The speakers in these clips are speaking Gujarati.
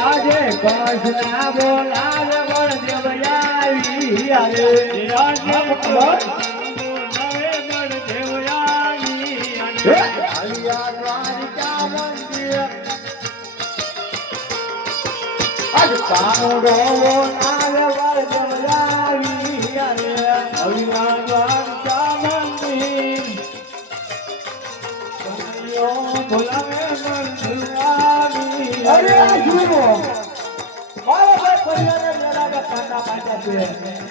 આજે કૃષ્ણ બોલાવે બળદેવ આવી આજે બળદેવ આવી હરિયા દ્વારિકા મંદિર આજ કાનુડો બોલાવે બળદેવ આવી આજે હરિયા દ્વારિકા મંદિર બોલાવે બળદેવ આવી અરે જુઓ મારો ભાઈ પરિવારે મેળામાં પાટા પાટા છે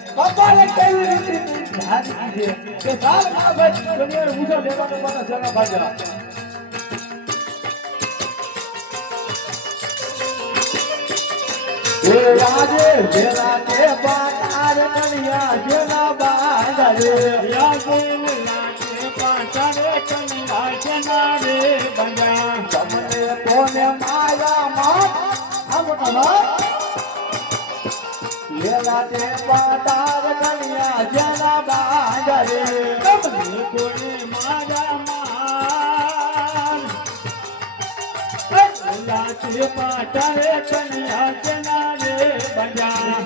કપાળે કેવી રીતે ધ્યાન દીધે કે સાલ ના ભાઈ પરિવાર મુજો લેવાનો મને જણા ભાજા એ આજે જેલા કે પાટાર કણિયા જેલા બાંધરે યાદે લાગે પાટારે કણિયા જેના રે બંજા તમને કોને માયા માત લેલા તે પાટાર કણિયા જેલા બાંધરે તમને કોને માયા માત લેલા તે પાટારે કણિયા જેના રે બંજા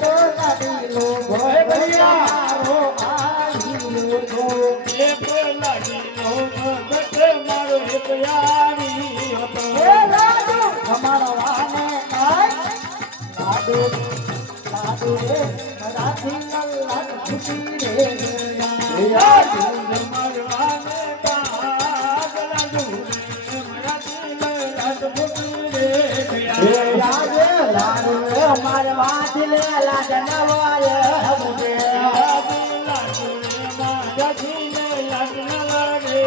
તો લાડીલો ભય ભૈયા રો આવીલો તો એ લાડીલો ભગત મારો એક યારી હતો એ લાડુ અમારો વાને આય લાડુ લાડુ રે મરાઠી લલ્લા ખુશી રે યાર અમારો વાને કાગ લાડુ મરાઠી લલ્લા ખુશી રે યાર લાડુ અમારો વાને લાડ નવાય હબે લાડુ મરાઠી લલ્લા નવારે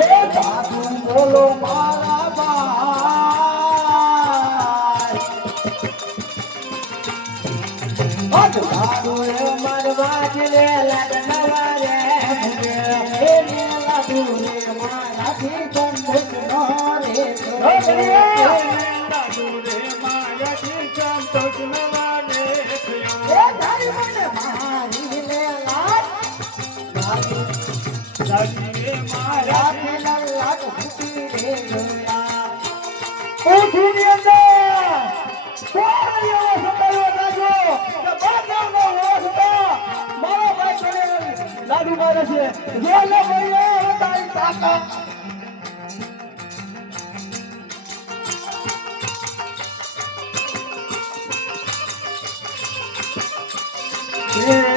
એ સાધુ બોલો મારા ભાઈ સાધુ રે મારવા જલે લડનવા રે એ ને લાડુ રે મારાથી સંતોષ નો રે લાડુ રે મારાથી સંતોષ નો રે એ તારી મને મારી લે લાડ લાડી મારાથી લલ્લા ખુશી રે જોયા ઓ દુનિયા કોણ એવો સંભાળ્યો લાગો કે બાદનો હોસતા મારો ભાઈ કરે લાડુ મારે છે જો લે ભાઈ તારી તાકાત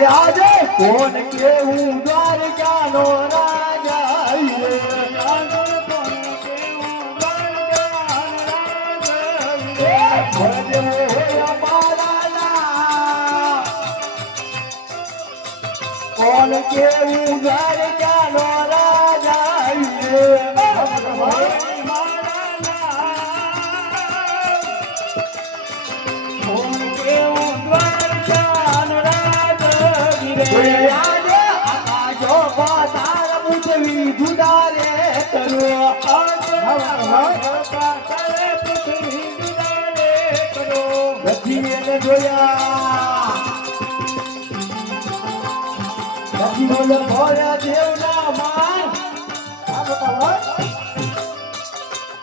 આજે કોણ કેવું દ્વારકાનો રાજા આજે કોણ કેવું દ્વારકાનો રાજા કોણ કેવું દ્વારકાનો રાજા આજે આકાશો પાતાળ પૃથ્વી જુદારે કરો પાતાળ પૃથ્વી જુદારે કરો નથી એને જોયા નથી બોલે ભોળા દેવના માન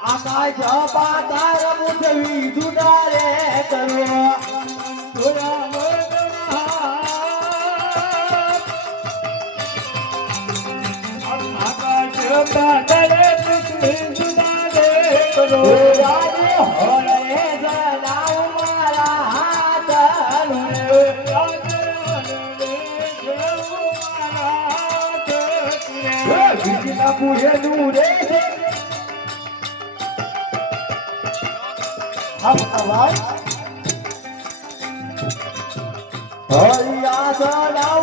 આકાશ પાતાળ પૃથ્વી જુદારે કરો પાતાળે પૃથ્વી જુદારે કરો આજે હોળે જલાવ મારા હાથ રે આજે હોળે જલાવ મારા હાથ રે બીજના પૂરે દૂરે છે હમ અવાજ હરિયા સલાવ